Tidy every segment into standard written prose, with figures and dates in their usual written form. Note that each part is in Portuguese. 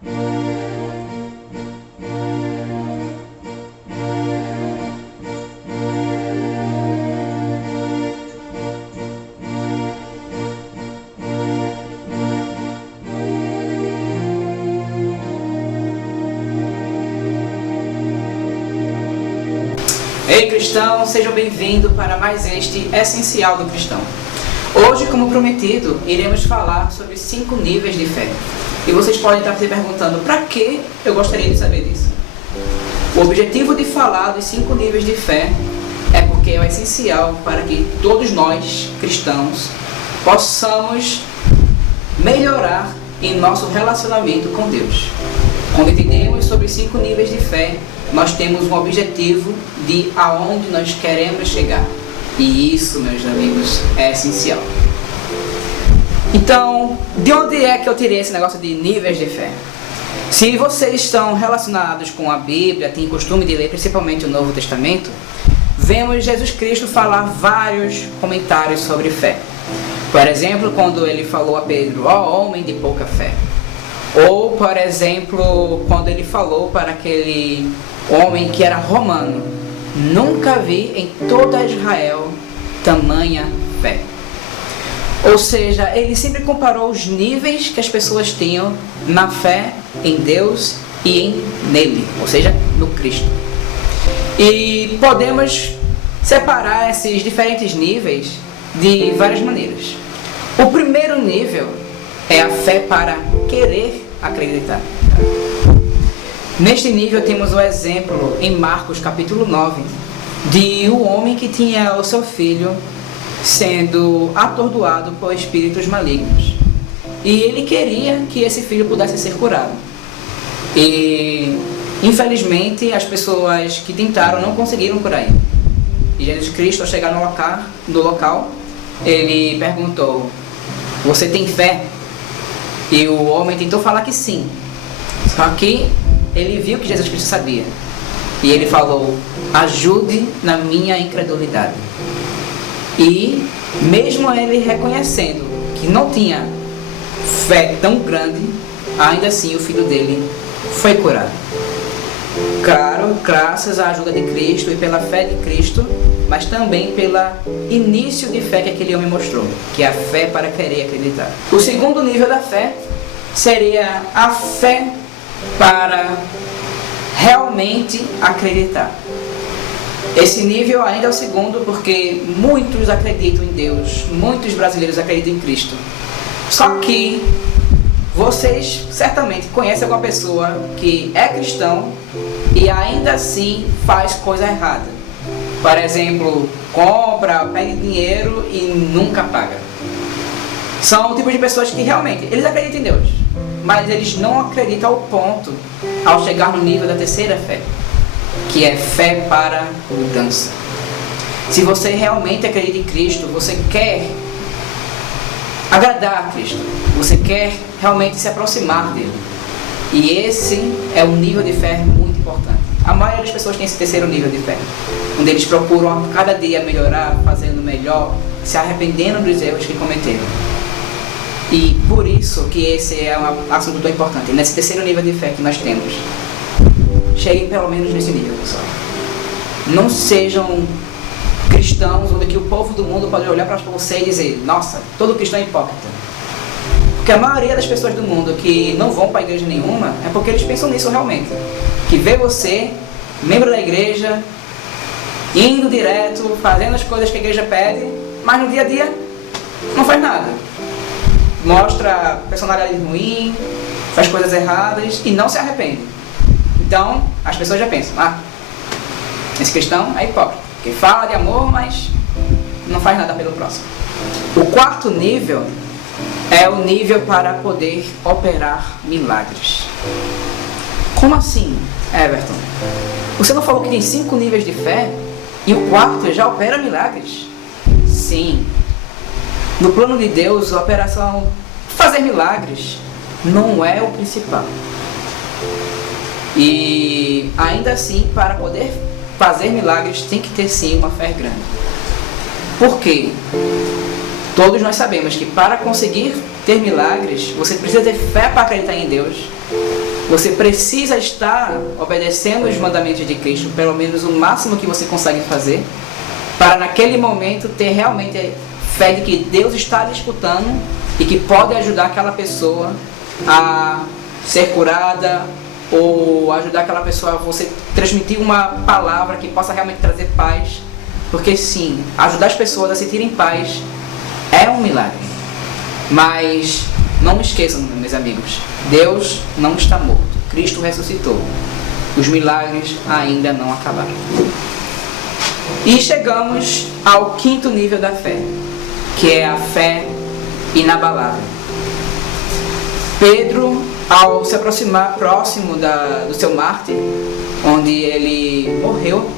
Ei cristão, sejam bem-vindos para mais este Essencial do Cristão. Hoje, como prometido, iremos falar sobre 5 níveis de fé. E vocês podem estar se perguntando, para que eu gostaria de saber disso? O objetivo de falar dos 5 níveis de fé é porque é o essencial para que todos nós, cristãos, possamos melhorar em nosso relacionamento com Deus. Quando entendemos sobre os 5 níveis de fé, nós temos um objetivo de aonde nós queremos chegar. E isso, meus amigos, é essencial. Então, de onde é que eu tirei esse negócio de níveis de fé? Se vocês estão relacionados com a Bíblia, têm costume de ler principalmente o Novo Testamento, vemos Jesus Cristo falar vários comentários sobre fé. Por exemplo, quando ele falou a Pedro, ó homem de pouca fé. Ou, por exemplo, quando ele falou para aquele homem que era romano, nunca vi em toda Israel tamanha fé. Ou seja, ele sempre comparou os níveis que as pessoas tinham na fé em Deus e nele, ou seja, no Cristo. E podemos separar esses diferentes níveis de várias maneiras. O primeiro nível é a fé para querer acreditar. Neste nível temos o exemplo em Marcos capítulo 9 de um homem que tinha o seu filho sendo atordoado por espíritos malignos. E ele queria que esse filho pudesse ser curado. E infelizmente as pessoas que tentaram não conseguiram curar ele. E Jesus Cristo, ao chegar no local, ele perguntou: você tem fé? E o homem tentou falar que sim. Só que ele viu que Jesus Cristo sabia. E ele falou: ajude na minha incredulidade. E mesmo ele reconhecendo que não tinha fé tão grande, ainda assim o filho dele foi curado. Claro, graças à ajuda de Cristo e pela fé de Cristo, mas também pelo início de fé que aquele homem mostrou, que é a fé para querer acreditar. O segundo nível da fé seria a fé para realmente acreditar. Esse nível ainda é o segundo, porque muitos acreditam em Deus, muitos brasileiros acreditam em Cristo. Só que vocês certamente conhecem alguma pessoa que é cristão e ainda assim faz coisa errada. Por exemplo, compra, pede dinheiro e nunca paga. São o tipo de pessoas que realmente, eles acreditam em Deus, mas eles não acreditam ao ponto, ao chegar no nível da terceira fé, que é fé para mudança. Se você realmente acredita em Cristo, você quer agradar a Cristo, você quer realmente se aproximar dele. E esse é um nível de fé muito importante. A maioria das pessoas tem esse terceiro nível de fé, onde eles procuram a cada dia melhorar, fazendo melhor, se arrependendo dos erros que cometeram. E por isso que esse é um assunto tão importante. Nesse terceiro nível de fé que nós temos, cheguem pelo menos nesse nível, pessoal. Não sejam cristãos onde que o povo do mundo pode olhar para você e dizer: nossa, todo cristão é hipócrita. Porque a maioria das pessoas do mundo que não vão para a igreja nenhuma é porque eles pensam nisso realmente. Que vê você, membro da igreja, indo direto, fazendo as coisas que a igreja pede, mas no dia a dia não faz nada. Mostra personalidade ruim, faz coisas erradas e não se arrepende. Então, as pessoas já pensam: ah, esse cristão é hipócrita, que fala de amor, mas não faz nada pelo próximo. O quarto nível é o nível para poder operar milagres. Como assim, Everton? Você não falou que tem 5 níveis de fé e o quarto já opera milagres? Sim. No plano de Deus, a operação fazer milagres não é o principal. E ainda assim, para poder fazer milagres, tem que ter sim uma fé grande. Por quê? Todos nós sabemos que para conseguir ter milagres, você precisa ter fé para acreditar em Deus. Você precisa estar obedecendo os mandamentos de Cristo, pelo menos o máximo que você consegue fazer, para naquele momento ter realmente fé de que Deus está lhe escutando e que pode ajudar aquela pessoa a ser curada, ou ajudar aquela pessoa a você transmitir uma palavra que possa realmente trazer paz. Porque sim, ajudar as pessoas a sentirem paz é um milagre. Mas não esqueçam, meus amigos, Deus não está morto. Cristo ressuscitou. Os milagres ainda não acabaram. E chegamos ao quinto nível da fé, que é a fé inabalável. Pedro, ao se aproximar próximo do seu mártir, onde ele morreu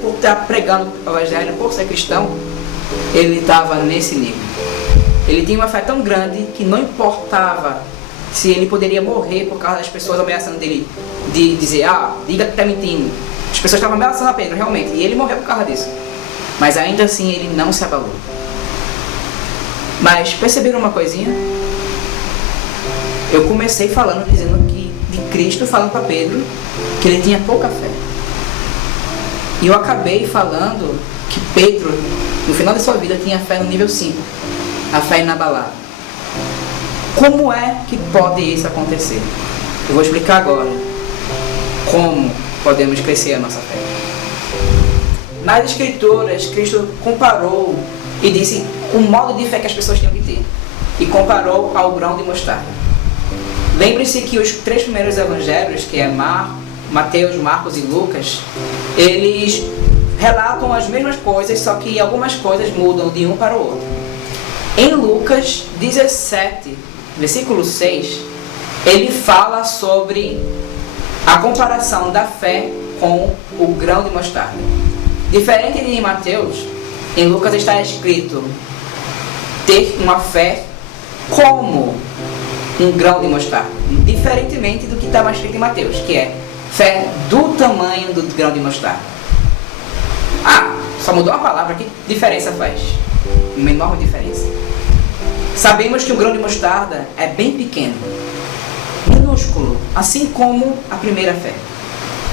por estar pregando o evangelho, por ser cristão, ele estava nesse nível. Ele tinha uma fé tão grande que não importava se ele poderia morrer por causa das pessoas ameaçando dele, de dizer, diga que está mentindo. As pessoas estavam ameaçando a Pedro, realmente, e ele morreu por causa disso. Mas ainda assim ele não se abalou. Mas perceberam uma coisinha? Eu comecei falando, dizendo que de Cristo, falando para Pedro que ele tinha pouca fé. E eu acabei falando que Pedro, no final de sua vida, tinha fé no nível 5, a fé inabalável. Como é que pode isso acontecer? Eu vou explicar agora como podemos crescer a nossa fé. Nas Escrituras, Cristo comparou e disse o modo de fé que as pessoas tinham que ter, e comparou ao grão de mostarda. Lembre-se que os 3 primeiros evangelhos, que é Mateus, Marcos e Lucas, eles relatam as mesmas coisas, só que algumas coisas mudam de um para o outro. Em Lucas 17, versículo 6, ele fala sobre a comparação da fé com o grão de mostarda. Diferente de Mateus, em Lucas está escrito ter uma fé como um grão de mostarda, diferentemente do que estava escrito em Mateus, que é fé do tamanho do grão de mostarda. Só mudou a palavra, que diferença faz? Uma enorme diferença. Sabemos que o grão de mostarda é bem pequeno, minúsculo, assim como a primeira fé,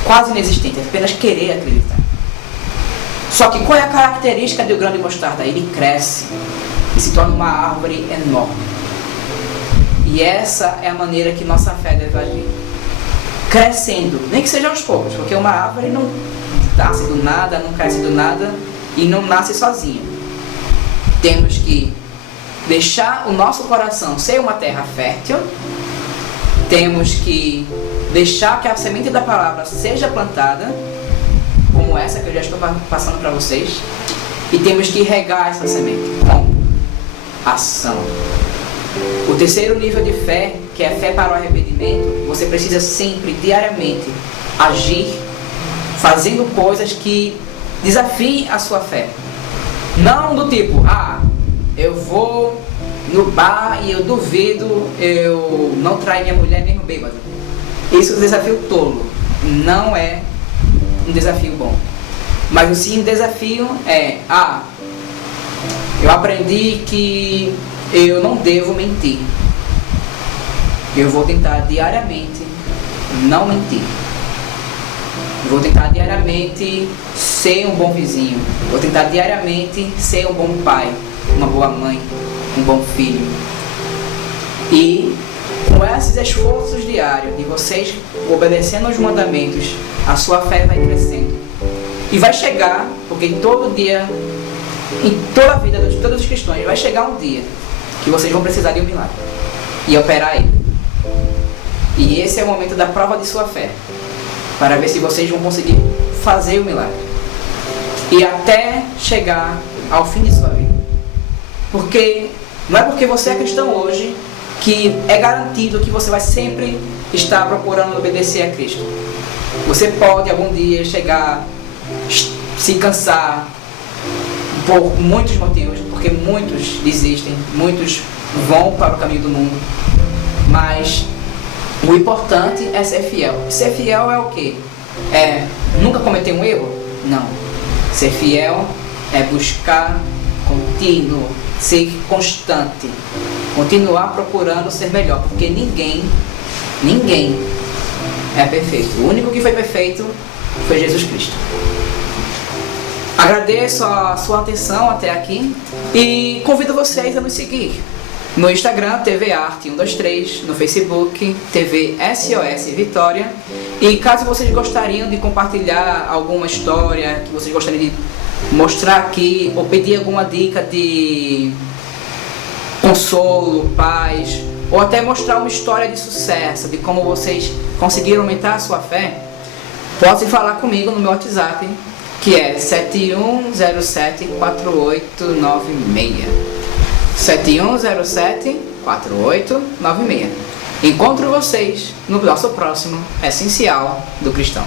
quase inexistente, é apenas querer acreditar. Só que qual é a característica do grão de mostarda? Ele cresce e se torna uma árvore enorme. E essa é a maneira que nossa fé deve agir. Crescendo, nem que seja aos poucos, porque uma árvore não nasce do nada, não cresce do nada e não nasce sozinha. Temos que deixar o nosso coração ser uma terra fértil, temos que deixar que a semente da palavra seja plantada, como essa que eu já estou passando para vocês, e temos que regar essa semente com ação. O terceiro nível de fé, que é fé para o arrependimento, você precisa sempre, diariamente, agir fazendo coisas que desafiem a sua fé. Não do tipo, eu vou no bar e eu duvido eu não trair minha mulher mesmo bêbado. Isso é um desafio tolo, não é um desafio bom. Mas sim, um desafio é, eu aprendi que eu não devo mentir. Eu vou tentar diariamente não mentir. Eu vou tentar diariamente ser um bom vizinho. Vou tentar diariamente ser um bom pai, uma boa mãe, um bom filho. E com esses esforços diários de vocês obedecendo aos mandamentos, a sua fé vai crescendo. E vai chegar, porque em todo dia, em toda a vida de todos os cristãos, vai chegar um dia que vocês vão precisar de um milagre e operar ele. E esse é o momento da prova de sua fé, para ver se vocês vão conseguir fazer o milagre e até chegar ao fim de sua vida. Porque não é porque você é cristão hoje que é garantido que você vai sempre estar procurando obedecer a Cristo. Você pode algum dia chegar, se cansar por muitos motivos, porque muitos desistem, muitos vão para o caminho do mundo, mas o importante é ser fiel. Ser fiel é o quê? É nunca cometer um erro? Não. Ser fiel é buscar contínuo, ser constante, continuar procurando ser melhor, porque ninguém é perfeito. O único que foi perfeito foi Jesus Cristo. Agradeço a sua atenção até aqui e convido vocês a nos seguir no Instagram, TV Arte 123, no Facebook, TV SOS Vitória. E caso vocês gostariam de compartilhar alguma história que vocês gostariam de mostrar aqui, ou pedir alguma dica de consolo, paz, ou até mostrar uma história de sucesso, de como vocês conseguiram aumentar a sua fé, pode falar comigo no meu WhatsApp, que é 71074896. 71074896. Encontro vocês no nosso próximo Essencial do Cristão.